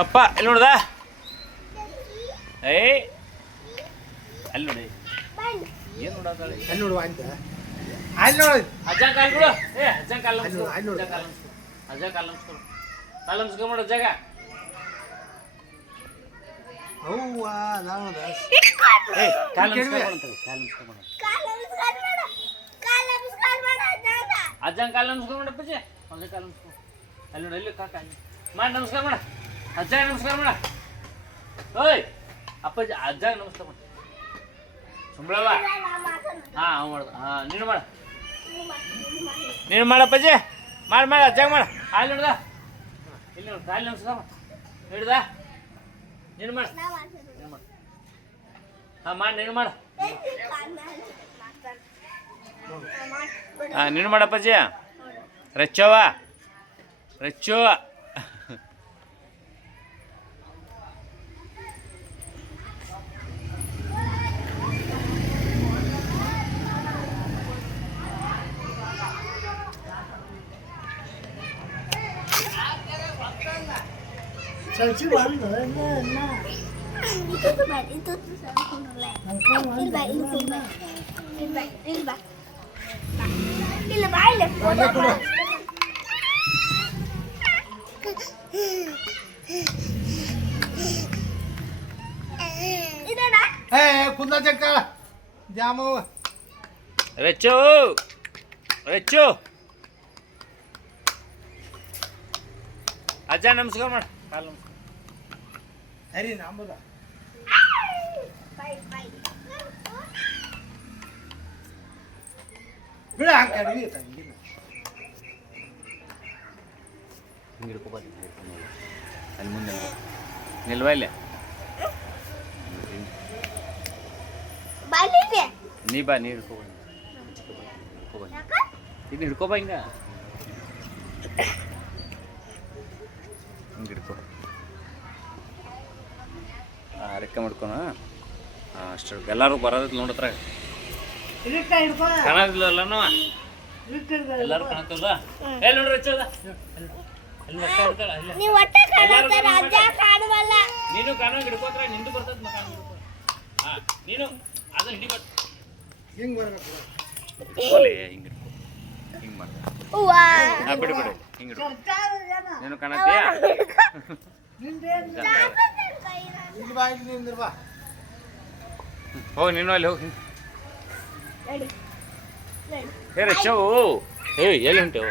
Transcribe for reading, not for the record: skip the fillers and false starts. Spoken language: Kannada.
ಪಪ್ಪ ಎಲ್ಲಿ ನೋಡ್ದ ಏಯ್ ಅಲ್ಲಿ ನೋಡಿ ಏನು ನೋಡೋದಾಳೆ ಅಲ್ಲಿ ನೋಡುವ ಅಂತ ಅಲ್ಲಿ ನೋಡಿ ಅಜ್ಜಂಗೆ ಕಾಲು ಬಿಡು ಏ ಅಜ್ಜಂಗೆ ಕಾಲು ಅಜ್ಜಂಗೆ ಕಾಲು ನಮಸ್ಕಾರ ಮಾಡು ಅಜ್ಜಾಗ ಅವ್ವ ನಾವದ ಏ ಕಾಲು ನಮಸ್ಕಾರ ಅಜ್ಜಂಗೆ ಕಾಲು ನಮಸ್ಕಾರ ಮಾಡಪ್ಪಜ್ಜಿ ಒಂದೇ ಕಾಲು ನಮಸ್ಕಾರ ಅಲ್ಲಿ ನೋಡಿ ಅಲ್ಲಿ ಕಾಕ ಮಾಡಿ ನಮಸ್ಕಾರ ಮಾಡ ಅಜ್ಜಾಗ ನಮಸ್ಕಾರ ಮಾಡ ಓಯ್ ಅಪ್ಪಾಜಿ ಅಜ್ಜಾಗ ನಮಸ್ಕಾರ ಮಾಡ ಸುಂಬಳವ ಹಾಂ ಅವ್ ಮಾಡ್ದ ಹಾಂ ನೀನು ಮಾಡ ನೀನು ಮಾಡಪ್ಪಜ್ಜಿ ಮಾಡಿ ಅಜ್ಜಾಗ ಮಾಡ ಅಲ್ಲಿ ನೋಡ್ದ ಇಲ್ಲಿ ನೋಡಿ ಕಾಲು ನಮಸ್ಕಾರ ಮಾಡ ಹಿಡ್ದ ನೀನು ಮಾಡ ನೀನು ಮಾಡ ಹಾಂ ಮಾಡಿ ನೀನು ಮಾಡ ಹಾಂ ನೀನು ಮಾಡಪ್ಪಜ್ಜಿ ರಚ್ಚವ ರಚ್ಚೋ Salsi banget, itu tuh sama kunulek. कुठला चक्कर द्या मग रच्चो रच्चो ಅಜ್ಜ ನಮಸ್ಕಾರ ಮಾಡ ಕಾಲು ಅರಿ ನಾಮದ ಬಿಡ ಹಾಕಿ ತಂಗಿ ಹಿಂಗೆ ಹಿಡ್ಕೊಬಾರ್ದು ಅಲ್ಲಿ ಮುಂದೆ ನಿಲ್ವಾ ಇಲ್ಲ ನೀ ಬಾ ನೀ ಹಿಡ್ಕೊಬ ಇದು ಹಿಡ್ಕೊಬಾ ಹಿಂಗ ಹಿಂಗೆ ಹಿಡ್ಕೊ ಹಾಂ ರೆಕ್ಕ ಮಾಡ್ಕೊಣ ಹಾಂ ಅಷ್ಟು ಎಲ್ಲರೂ ಬರೋದ್ ನೋಡತ್ರ ಕಾಣದಿಲ್ಲಲ್ಲೂ ಎಲ್ಲರೂ ಕಾಣತ್ತಲ್ಲ ಎಲ್ಲಿ ನೋಡ್ರಿ ಹಚ್ಚದ ನೀನು ಕಾಣ ಹಿಡ್ಕೋತ್ರ ನಿಂದು ಬರ್ತದ ಮಕಾನ ಹಾಂ ನೀನು ಅದನ್ನ ಹಿಡಿಬಾರ್ದು ಹಿಂಗ್ ಬರ್ಬೇಕು ಓಲೆ ಹಿಂಗೆ ಹಿಂಗೆ ಮಾಡ್ದೆ ಹಾಂ ಬಿಡು ಬಿಡು ಹಿಂಗೆ ಹಿಡ್ಕೊ ನೀನು ಕಾಣತ್ತೀಯಾ ಇಲ್ಲಿ ಬಾ ಇಲ್ಲಿ ನಿಂದ್ರ ಬಾ ಹೋಗಿ ನೀನು ಅಲ್ಲಿ ಹೋಗಿ ಹೇ ರಚ್ಚವು ಏ ಎಲ್ಲಿ ಹೊಂಟೆವು